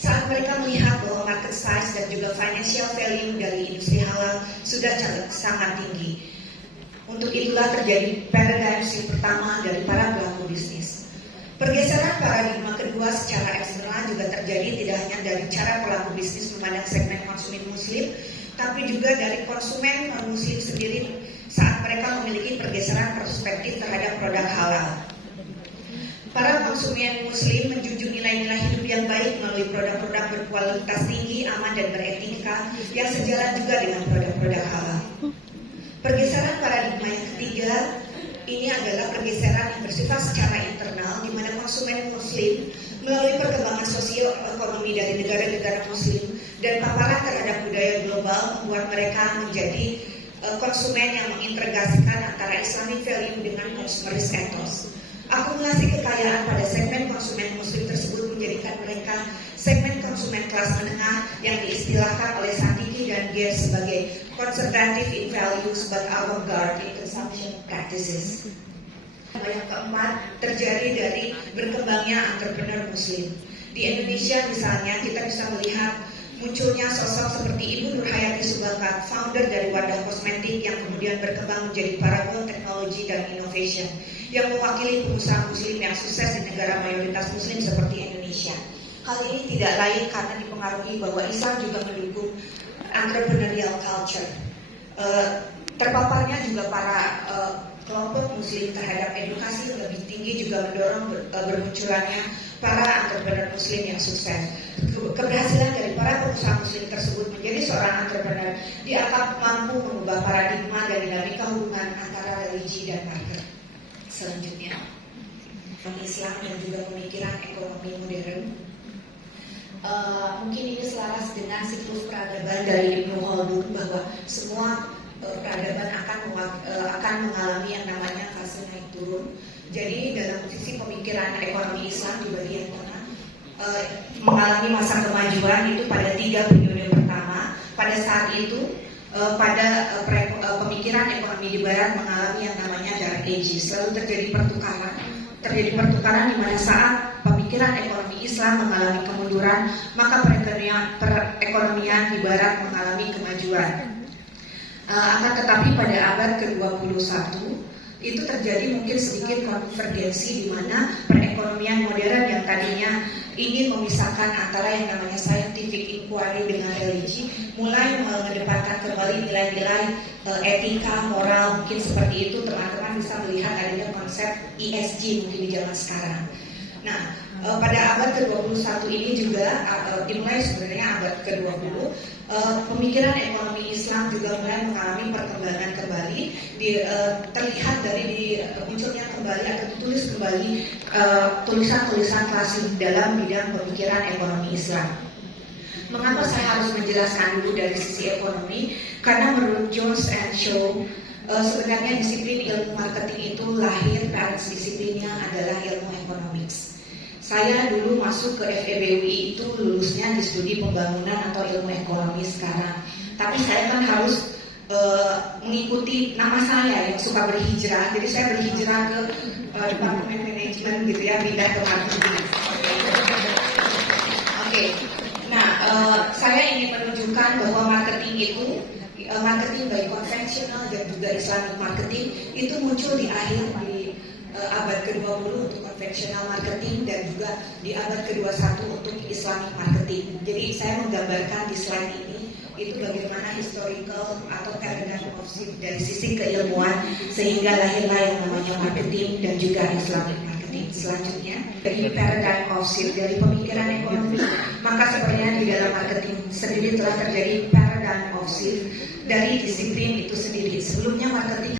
saat mereka melihat bahwa market size dan juga financial value dari industri halal sudah sangat tinggi. Untuk itulah terjadi paradigm shift pertama dari para pelaku bisnis. Pergeseran paradigma kedua secara eksternal juga terjadi tidak hanya dari cara pelaku bisnis memandang segmen konsumen muslim, tapi juga dari konsumen non-muslim sendiri saat mereka memiliki pergeseran perspektif terhadap produk halal. Para konsumen muslim menjunjung nilai-nilai hidup yang baik melalui produk-produk berkualitas tinggi, aman, dan beretika yang sejalan juga dengan produk-produk halal. Pergeseran paradigma yang ketiga ini adalah pergeseran yang bersifat secara internal, di mana konsumen muslim melalui perkembangan sosio-ekonomi dari negara-negara muslim dan paparan terhadap budaya global membuat mereka menjadi konsumen yang mengintegrasikan antara Islamic value dengan consumerist ethos. Akumulasi kekayaan pada segmen konsumen muslim tersebut menjadikan mereka segmen konsumen kelas menengah yang diistilahkan oleh Sandiki dan Geer sebagai conservative in values but avant-garde in consumption practices. Yang keempat terjadi dari berkembangnya entrepreneur muslim. Di Indonesia misalnya kita bisa melihat munculnya sosok seperti Ibu Nur Hayati Subangkat, founder dari Wardah Kosmetik yang kemudian berkembang menjadi paragon teknologi dan innovation yang mewakili pengusaha muslim yang sukses di negara mayoritas muslim seperti Indonesia. Hal ini tidak lain karena dipengaruhi bahwa Islam juga mendukung entrepreneurial culture. Terpaparnya juga para kelompok muslim terhadap edukasi yang lebih tinggi juga mendorong bermunculannya para entrepreneur muslim yang sukses. Keberhasilan dari para pengusaha muslim tersebut menjadi seorang entrepreneur dianggap mampu mengubah paradigma dan dinamika hubungan antara religi dan market. Selanjutnya, Islam dan juga pemikiran ekonomi modern. Mungkin ini selaras dengan siklus peradaban dari Ibnu Khaldun bahwa semua peradaban akan mengalami yang namanya fase naik turun. Jadi dalam sisi pemikiran ekonomi Islam di bagian tengah mengalami masa kemajuan itu pada 3 periode pertama. Pada saat itu pemikiran ekonomi di Barat mengalami yang namanya Dark Ages. Lalu terjadi pertukaran di mana saat pemikiran ekonomi Islam mengalami kemunduran, maka perekonomian di Barat mengalami kemajuan. Akan tetapi pada abad ke-21 itu terjadi mungkin sedikit konvergensi di mana perekonomian modern yang tadinya ingin memisahkan antara yang namanya scientific inquiry dengan religi mulai mengedepankan kembali nilai-nilai etika, moral, mungkin seperti itu. Teman-teman bisa melihat adanya konsep ESG mungkin di zaman sekarang. Nah, pada abad ke-21 ini juga dimulai sebenarnya abad ke-20 pemikiran ekonomi Islam juga mulai mengalami perkembangan kembali terlihat dari munculnya kembali atau ditulis kembali tulisan-tulisan klasik dalam bidang pemikiran ekonomi Islam. Mengapa saya harus menjelaskan dulu dari sisi ekonomi? Karena menurut Jones and Shaw sebenarnya disiplin ilmu marketing itu lahir parents disiplinnya adalah ilmu economics. Saya dulu masuk ke FEBUI itu lulusnya di studi pembangunan atau ilmu ekonomi sekarang. Tapi saya kan harus mengikuti nama saya yang suka berhijrah. Jadi saya berhijrah ke departemen manajemen gitu ya, pindah ke marketing. Oke. Nah, saya ingin menunjukkan bahwa marketing itu marketing baik konvensional dan juga Islamic marketing itu muncul di akhir di abad ke-20 untuk konvensional marketing dan juga di abad ke-21 untuk Islamic marketing. Jadi saya menggambarkan di slide ini itu bagaimana historical atau paradigm of shift dari sisi keilmuan sehingga lahirlah yang namanya marketing dan juga Islamic marketing. Selanjutnya dari paradigm of shift dari pemikiran ekonomi, maka sebenarnya di dalam marketing sendiri telah terjadi paradigm of shift dari disiplin itu sendiri. Sebelumnya marketing